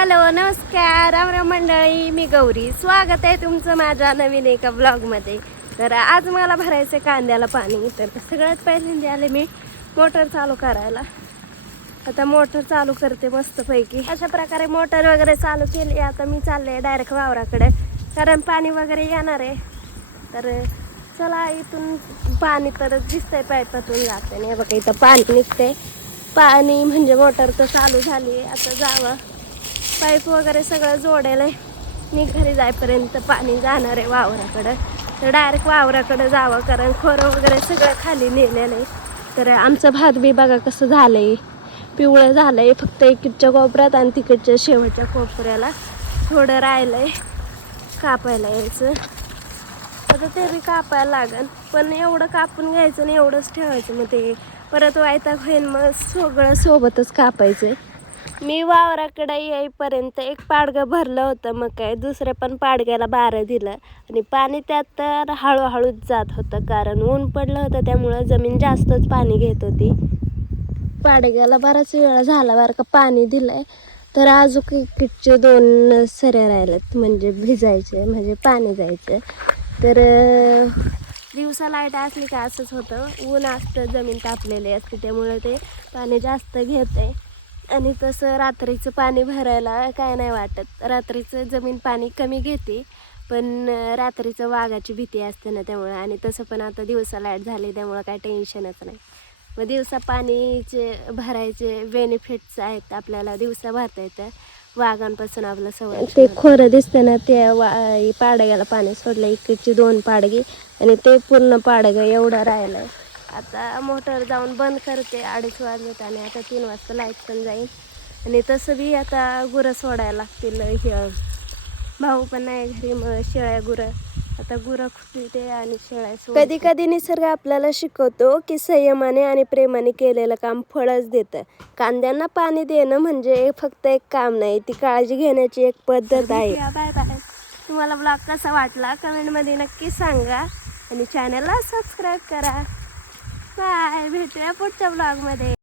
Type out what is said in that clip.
Hello नमस्कार राम राम मंडळी, मी गौरी. स्वागत आहे तुमचं माझ्या नवीन एका ब्लॉगमध्ये. तर आज मला भरायचं कांद्याला पाणी. तर सगळ्यात पहिल्यांदा आले मी मोटर चालू करायला. आता मोटर चालू करते मस्तपैकी. अशा प्रकारे मोटर वगैरे चालू केली. आता मी चालले डायरेक्ट वावराकडे, कारण पाणी वगैरे येणार आहे. तर चला, इथून पाणी तर दिसतंय, पाईपातून जाते नाही बघा, इथं पाणी निघते. पाणी म्हणजे मोटर तर चालू झाली. आता जावं, पाईप वगैरे सगळं जोडेल आहे. मी घरी जाईपर्यंत पाणी जाणार आहे वावराकडं. तर डायरेक्ट वावराकडं जावं, कारण खोरं वगैरे सगळं खाली नेलेलं आहे. तर आमचं भात बी बघा कसं झालं आहे, पिवळं झालं आहे. फक्त इकडच्या कोपऱ्यात आणि तिकडच्या शेवटच्या कोपऱ्याला थोडं राहिलं आहे कापायला यायचं. आता ते बी कापायला लागेल, पण एवढं कापून घ्यायचं आणि एवढंच ठेवायचं, मग ते परत वैताग होईल. मग सगळं सोबतच कापायचं आहे. मी वावराकडे येईपर्यंत एक पाडगं भरलं होतं, मग काय दुसऱ्या पण पाडग्याला बारं दिलं. आणि पाणी त्यात तर हळूहळूच जात होतं, कारण ऊन पडलं होतं, त्यामुळं जमीन जास्तच पाणी घेत होती. पाडग्याला बराच वेळा झाला बरं का पाणी दिलंय. तर अजून इकडचे 2 सऱ्या राहिल्यात, म्हणजे भिजायचे, म्हणजे पाणी जायचं. तर दिवसा लाईट असली का असंच होतं, ऊन असतं, जमीन तापलेली असते, त्यामुळे ते पाणी जास्त घेते. आणि तसं रात्रीचं पाणी भरायला काय नाही वाटत. रात्रीचं जमीन पाणी कमी घेते, पण रात्रीचं वाघाची भीती असते ना, त्यामुळे. आणि तसं पण आता दिवसा लाईट झाली, त्यामुळं काय टेन्शनच नाही. मग दिवसा पाणीचे भरायचे बेनिफिट्स आहेत आपल्याला. दिवसा भरता येतं, वाघांपासून आपलं संरक्षण. ते खोरं दिसतं ना, ते पाडग्याला पाणी सोडलं. इकडची 2 पाडगी आणि ते पूर्ण पाडगं एवढं राहिलं आहे. आता मोटर जाऊन बंद करते. 2:30 वाजलेत आणि आता 3 वाजता लाईट पण जाईल. आणि तसं बी आता गुरं सोडायला लागतील. भाऊ पण नाही घरी, मग शेळ्या गुरं, आता गुरं खुटते आणि शेळ्या सोडते. कधी कधी निसर्ग आपल्याला शिकवतो की संयमाने आणि प्रेमाने केलेलं काम फळच देतं. कांद्यांना पाणी देणं म्हणजे फक्त एक काम नाही, ती काळजी घेण्याची एक पद्धत आहे. Bye bye. तुम्हाला ब्लॉग कसा वाटला कमेंटमध्ये नक्की सांगा आणि चॅनलला सबस्क्राईब करा. बाय, भेटूया पुढच्या ब्लॉगमध्ये.